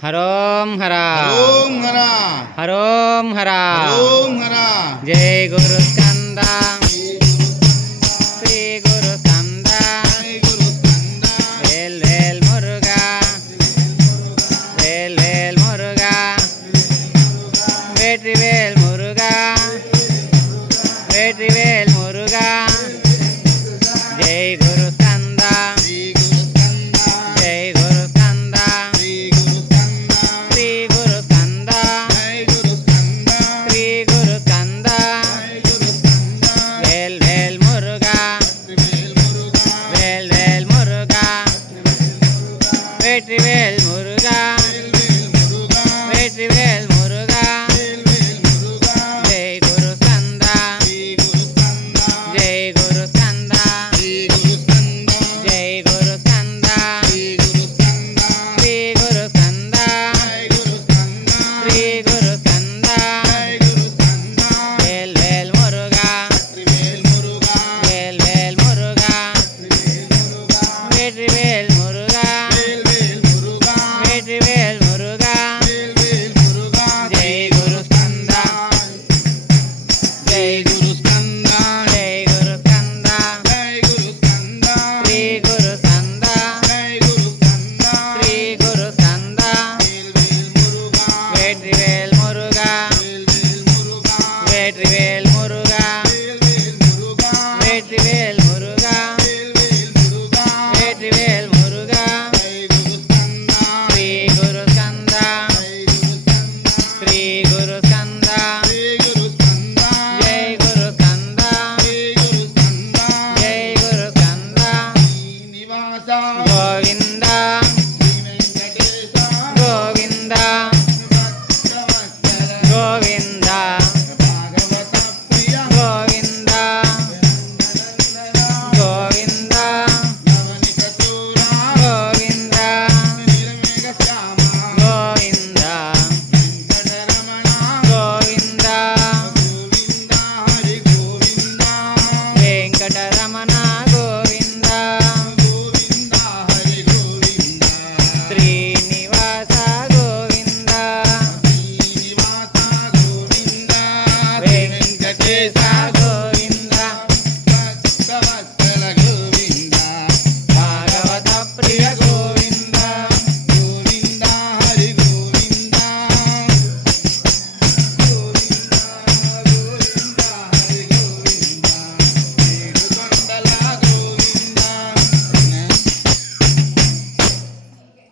हरों हरा हरों हरा जय गुरु स्कंदा श्री गुरु स्कंदा वेल वेल मुरुगा वेल वेल मुरुगा वेट्री वेल मुरुगा वेट्री वेल मुरुगा जय गुरु स्कंदा जय गुरु स्कंदा श्री गुरु स्कंदा श्री गुरु स्कंदा वेल वेल मुरुगा वेल वेल मुरुगा वेट्री वेल मुरुगा वेट्री वेल मुरुगा जय गुरु स्कंदा जय गुरु स्कंदा जय गुरु स्कंदा श्री गुरु स्कंदा श्री गुरु स्कंदा वेल वेल मुरुगा वेल वेल मुरुगा वेट्री वेल मुरुगा वेट्री वेल मुरुगा जय गुरु स्कंदा जय गुरु स्कंदा जय गुरु स्कंदा श्री गुरु स्कंदा श्री गुरु स्कंदा वेट्री वेल मुरुगा वेट्री वेल मुरुगा वेट्री वेल मुरुगा वेट्री वेल मुरुगा श्री गुरु स्कंदा श्री गुरु स्कंदा जय गुरु स्कंदा जय गुरु स्कंदा गोविंदा गोविंदा गोविंदा गोविंदा गोविंदा गोविंदा गोविंदा गोविंदा వెంకటరమణ గోవింద శ్రీనివాస గోవింద వెంకటేశ గోవింద భాగవత ప్రియ గోవింద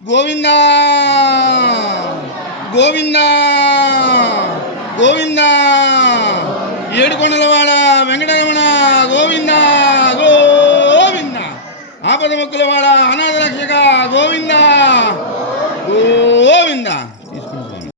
గోవిందా గోవిందా గోవిందా ఏడుకొండలవాడ వెంకటరమణ గోవిందా గోవిందా ఆపద మొక్కులవాడ అనాథ రక్షక గోవిందా గోవిందా